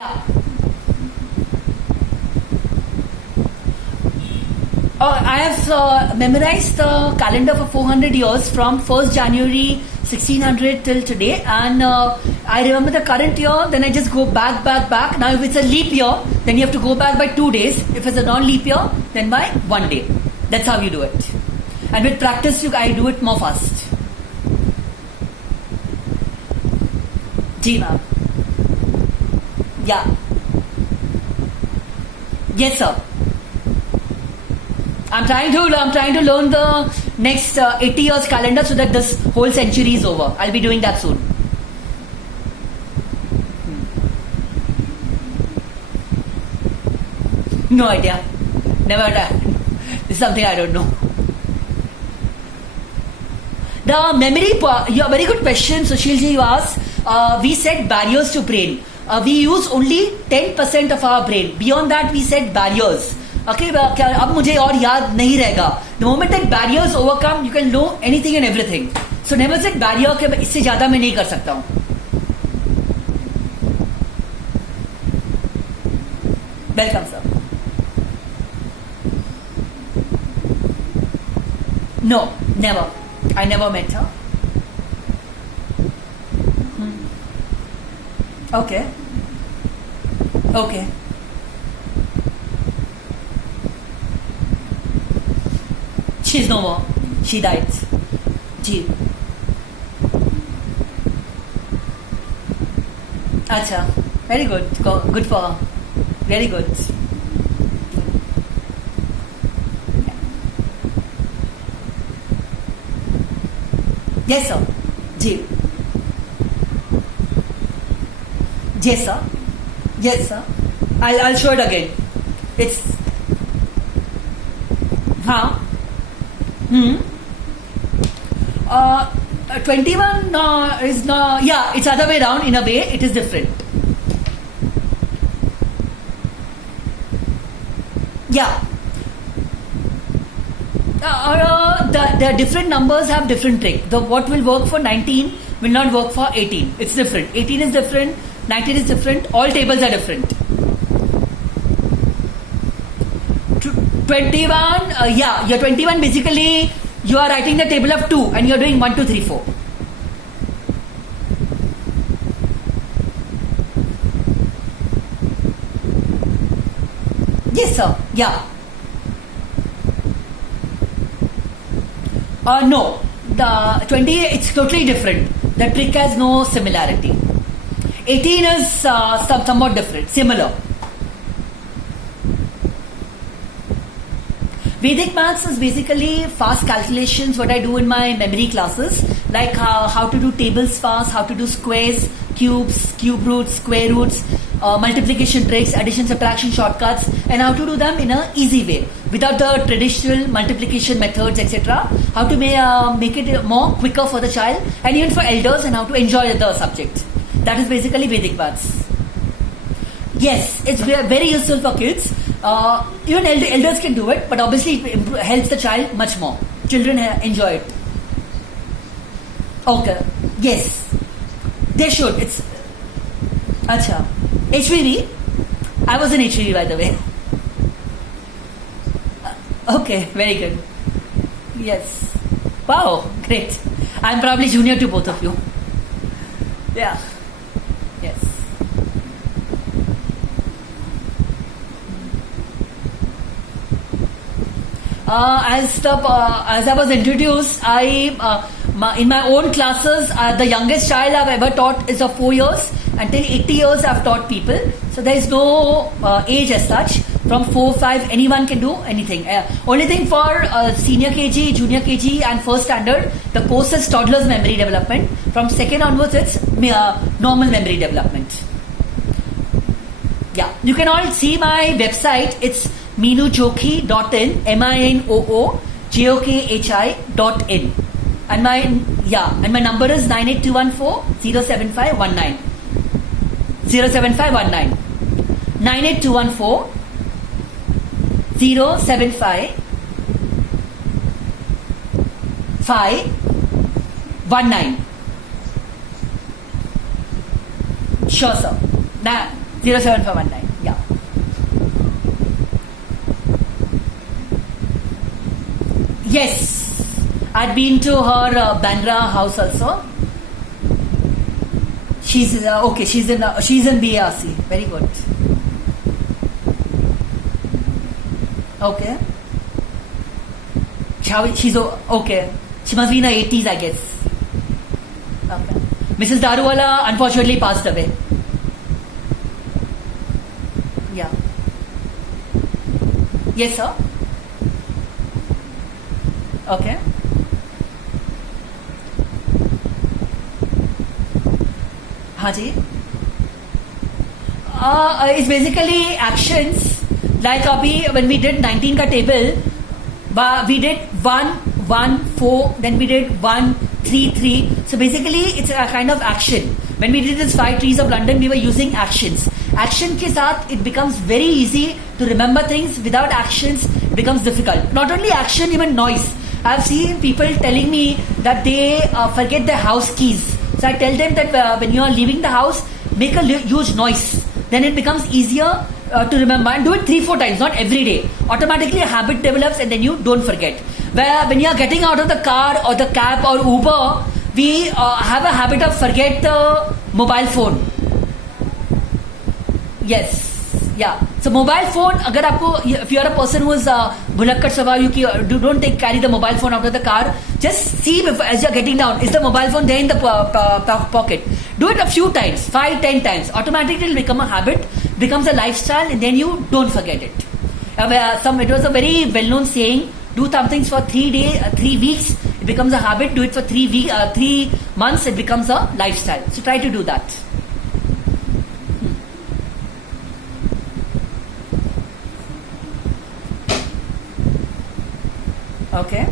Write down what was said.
Yeah. I have memorized the calendar for 400 years from 1st January 1600 till today, and I remember the current year. Then I just go back. Now, if it's a leap year, then you have to go back by 2 days. If it's a non-leap year, then by 1 day. That's how you do it. And with practice, I do it more fast. Ji ma'am. Yeah. Yes, sir. I'm trying to learn the next 80 years calendar so that this whole century is over. I'll be doing that soon. No idea. Never done. This is something I don't know. The memory, yeah, very good question, Sushilji, you asked. We set barriers to brain. We use only 10% of our brain. Beyond that, we set barriers. Okay, अब मुझे और याद नहीं रहेगा. The moment that barriers overcome, you can know anything and everything. So never set barrier कि इससे ज़्यादा मैं नहीं कर सकता हूँ. Welcome, sir. No, never. I never met her. Okay. Okay. She's no more. She died. Ji. Acha. Very good. Good for her. Very good. Yes, sir. Ji. Yes, sir. Yes, sir. I'll show it again. It's. Huh? 21 is not. Yeah, it's other way around. In a way, it is different. Yeah. The different numbers have different trick. What will work for 19 will not work for 18. It's different. 18 is different. 19 is different. All tables are different. 21, yeah, you're 21. Basically, you are writing the table of 2 and you're doing 1, 2, 3, 4. Yes, sir. Yeah. No. The 20, it's totally different. The trick has no similarity. 18 is somewhat different, similar. Vedic maths is basically fast calculations, what I do in my memory classes, like how to do tables fast, how to do squares, cubes, cube roots, square roots, multiplication tricks, addition, subtraction shortcuts, and how to do them in an easy way, without the traditional multiplication methods, etc. How to make it more quicker for the child, and even for elders, and how to enjoy the subject. That is basically Vedic maths. Yes, it's very useful for kids. Even elders can do it, but obviously it helps the child much more. Children enjoy it. Okay. Yes. They should. It's. Acha. HVV? I was in HVV, by the way. Okay, very good. Yes. Wow, great. I'm probably junior to both of you. Yeah. Yes. As I was introduced, in my own classes, the youngest child I've ever taught is of 4 years. Until 80 years, I've taught people. So there is no age as such. From 4, 5, anyone can do anything. Only thing for senior KG, junior KG, and first standard, the course is toddler's memory development. From second onwards, it's normal memory development. Yeah, you can all see my website. It's meenujokhi.in, MINOOJOKHI.in, and my number is 98214 07519. 07519. 98214 075 519. Sure, sir. 07419. Yeah. Yes, I'd been to her Bandra house also. She's okay. She's in BRC. Very good. Okay. She's okay. She must be in her 80s, I guess. Okay. Mrs. Daruwala unfortunately passed away. Yeah. Yes, sir. Okay. हाँ जी. It's basically actions. Like abhi when we did 19 ka table, we did 1, 1, 4, then we did 1, 3, 3. So basically it's a kind of action. When we did this 5 trees of London, we were using actions. Action ke saath it becomes very easy to remember things. Without actions, it becomes difficult. Not only action, even noise. I've seen people telling me that they forget their house keys. So I tell them that when you are leaving the house, make a huge noise. Then it becomes easier to remember, and do it 3-4 times, not every day. Automatically a habit develops and then you don't forget. When you are getting out of the car or the cab or Uber, we have a habit of forget the mobile phone. Yes. Yeah. So mobile phone, agar aapko, if you are a person who is bhulakkat swabhav, you don't carry the mobile phone out of the car. Just see as you are getting down, is the mobile phone there in the pocket? Do it a few times, 5-10 times. Automatically it will become a habit, becomes a lifestyle, and then you don't forget it. It was a very well-known saying: do some things for 3 weeks, it becomes a habit. Do it for 3 months, it becomes a lifestyle. So try to do that. Okay.